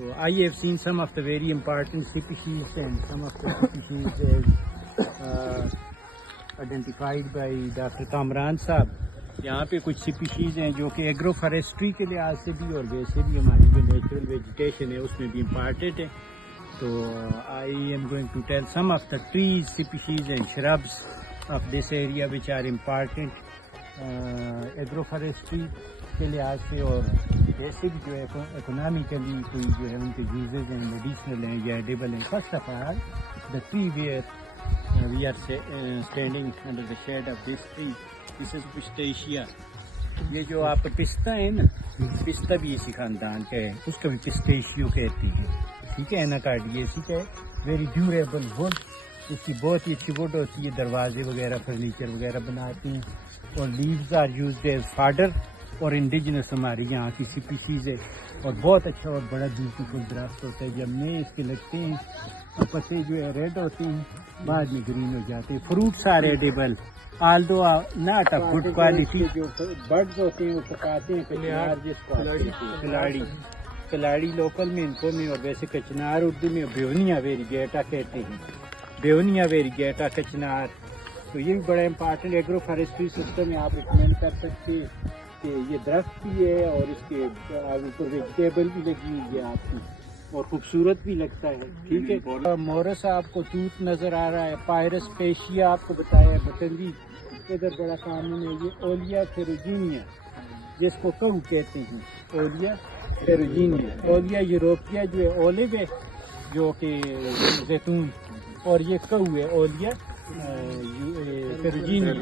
So I have seen some of the very important species and some of the species identified by Dr. Kamran साहब. यहाँ पे कुछ species हैं जो कि एग्रो फॉरेस्ट्री के लिहाज से भी और वैसे भी हमारी जो नेचुरल वेजिटेशन है उसमें भी इम्पार्टेड है. तो I am going to tell some of the trees species and shrubs of this area which are important agro forestry के लिहाज से और वैसे भी जो है इकोनॉमिकली कोई जो है उनके यूजेज हैं, मेडिसिनल हैं या एडिबल हैं. First of all the tree where we are standing under the shade of this tree, this is pistacia. ये जो आप पिस्ता है ना, पिस्ता भी इसी खानदान का है, उसका भी पिस्टेशियो कहती है. ठीक है, एनाकार्डियेसी का है. वेरी ड्यूरेबल वुड, इसकी बहुत ही अच्छी वुड होती है, दरवाजे वगैरह फर्नीचर वगैरह बनाते हैं. और लीव्स आर यूज्ड एज फाडर और इंडिजिनस हमारी यहाँ की स्पीशीज़ है. और बहुत अच्छा और बड़ा ब्यूटीफुल दरख्त होता है. जब नए इसके लगते हैं तो पत्ते जो है रेड होते हैं, बाद में ग्रीन हो जाते हैं. Fruits are edible although not of good quality. जो बर्ड्स होते हैं वो पकाते हैं, कचनार जिसको कलाड़ी लोकल में इनको में, और वैसे कचनार उर्दू में बेवनिया वेरीगेटा कहते हैं. बेवनिया वेरीगेटा कचनार. तो ये भी बड़ा इम्पॉर्टेंट एग्रो फॉरेस्ट्री सिस्टम में आप रिकमेंड कर सकते हैं कि ये दरख्त भी है और इसके ऊपर वेजिटेबल भी लगी हुई है आपकी, और खूबसूरत भी लगता है. ठीक है. मोरस आपको तूत नज़र आ रहा है. पायरस पेशिया आपको बताया है. बटनवी इधर बड़ा कानून है. ये ओलिया फेरोजीनिया जिसको कहू कहते हैं, ओलिया फेरोजीनिया. ओलिया यूरोपिया जो है ओलिव है जो कि जैतून, और ये कहू है ओलिया फेरोजीनिया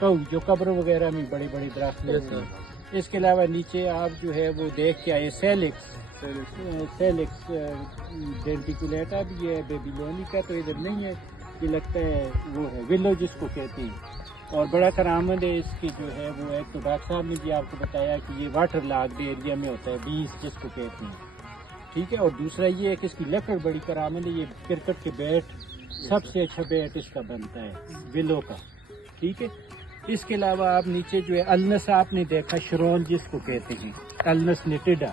कहू जो कब्र वगैरह में बड़े बड़े दरख्त होते हैं. इसके अलावा नीचे आप जो है वो देख के आए सेलिक्स डेंटिकुलेटा भी है. बेबीलोनिका तो इधर नहीं है, ये लगता है वो है विलो जिसको कहते हैं. और बड़ा करामद है इसकी जो है वो है, तो डॉक्टर साहब ने भी आपको बताया कि ये वाटर लॉग्ड एरिया में होता है, बीस जिसको कहते हैं. ठीक है. और दूसरा ये है कि इसकी लकड़ बड़ी करामद है. ये क्रिकेट के बैट सबसे अच्छा बैट इसका बनता है विलो का. ठीक है. इसके अलावा आप नीचे जो है अलनस आपने देखा, शरोल जिसको कहते हैं, अलनस निटिडा,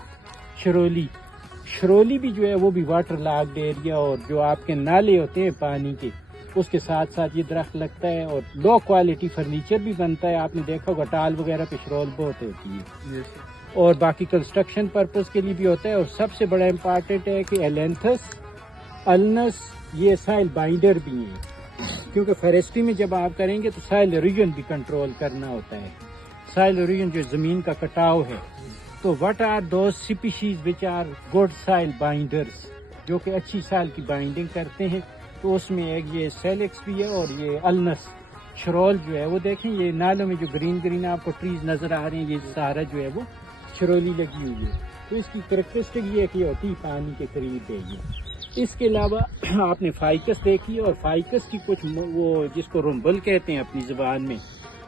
शरोली भी जो है वो भी वाटर लॉग्ड एरिया, और जो आपके नाले होते हैं पानी के उसके साथ साथ ये दरख्त लगता है. और लो क्वालिटी फर्नीचर भी बनता है. आपने देखा होगा टाल वगैरह पे शरोल बहुत होती है. और बाकी कंस्ट्रक्शन पर्पस के लिए भी होता है. और सबसे बड़ा इम्पॉर्टेंट है कि एलेंथस अलनस ये साइल बाइंडर भी हैं, क्योंकि फॉरेस्ट्री में जब आप करेंगे तो साइल इरोजन भी कंट्रोल करना होता है. साइल इरोजन जो ज़मीन का कटाव है. तो what are those species which are good soil binders, जो कि अच्छी साइल की बाइंडिंग करते हैं. तो उसमें एक ये सेलिक्स भी है और ये अलनस शरोल जो है वो देखें, ये नालों में जो ग्रीन ग्रीन आपको ट्रीज नज़र आ रहे हैं, ये सारा जो है वो शरोली लगी हुई है. तो इसकी करेक्टरिस्टिक ये है कि होती पानी के करीब है ये. इसके अलावा आपने फाइकस देखी, और फाइकस की कुछ वो जिसको रुम्बल कहते हैं अपनी ज़बान में,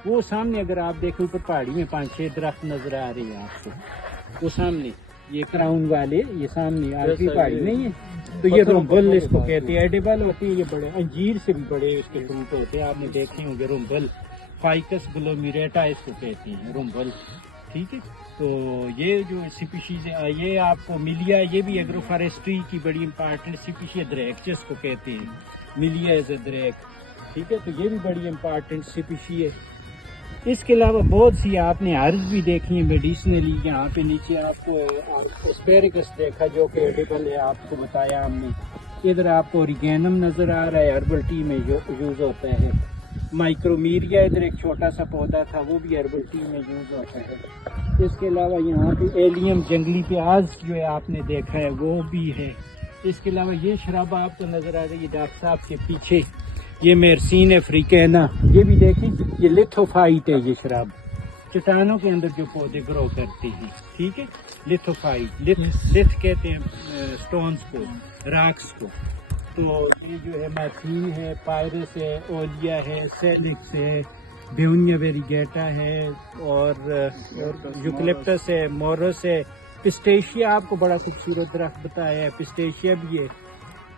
वो सामने अगर आप देखें ऊपर पहाड़ी में 5-6 दरख्त नज़र आ रहे हैं आपको, वो सामने ये क्राउन वाले, ये सामने आखिरी पहाड़ी नहीं है. तो ये रुम्बल इसको कहते हैं. एडिबल होती है. ये बड़े अंजीर से भी बड़े इसके फ्रूट होते हैं, आपने देखे होंगे. रुम्बल फाइकस ग्लोमेरेटा इसको कहते हैं, रुम्बल. ठीक है. तो ये जो स्पीशीज है ये आपको मिलिया, ये भी एग्रो फॉरेस्ट्री की बड़ी इंपॉर्टेंट स्पीशीज, द्रैक जिसको कहते हैं, मिलिया एज ए द्रैक. ठीक है. तो ये भी बड़ी इंपॉर्टेंट स्पीशी है. इसके अलावा बहुत सी आपने हर्ब्स भी देखी है मेडिसिनली. यहाँ पे नीचे आपको एस्पेरेगस देखा जो कि एडिबल है, आपको बताया हमने. इधर आपको ओरिगेनम नज़र आ रहा है, हर्बल टी में यूज़ होता है. माइक्रोमीरिया इधर एक छोटा सा पौधा था, वो भी हर्बल टी में यूज़ होता है. इसके अलावा यहाँ पे एलियम जंगली प्याज जो है आपने देखा है वो भी है. इसके अलावा ये शराब आपको नज़र आ रही है डॉक्टर साहब के पीछे, ये मेरसीन अफ्रीकाना, ये भी देखें, ये लिथोफाइट है. ये शराब चट्टानों के अंदर जो पौधे ग्रो करते हैं. ठीक है. लिथोफाइट, लिथ कहते हैं स्टोन्स को, राक्स को. तो ये जो है मेरसीन है, पायरस है, ओलिया है, सेलिक्स है, बेवनिया वेरीगेटा है, और यूकलिप्टस है, मोरस है. पिस्टेशिया आपको बड़ा खूबसूरत दरख्त बताया है, पिस्टेशिया भी है.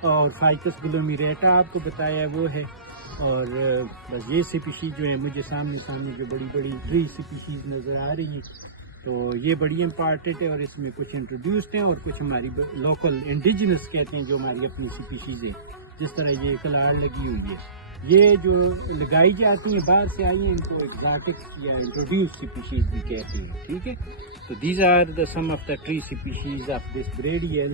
और फाइकस ग्लोमेरेटा आपको बताया वो है. और बस ये स्पीशीज जो है मुझे सामने जो बड़ी बड़ी ट्री स्पीशीज नज़र आ रही हैं, تو یہ بڑی امپارٹنٹ ہے، اور اس میں کچھ انٹروڈیوسڈ ہیں اور کچھ ہماری لوکل انڈیجنس کہتے ہیں جو ہماری اپنی سپیشیز ہیں، جس طرح یہ کلاڑ لگی ہوئی ہے. یہ جو لگائی جاتی ہیں باہر سے آئی ہیں، ان کو ایگزاٹک یا انٹروڈیوس سپیشیز بھی کہتے ہیں. ٹھیک ہے، تو these are the some of the tree species of this بریڈیل.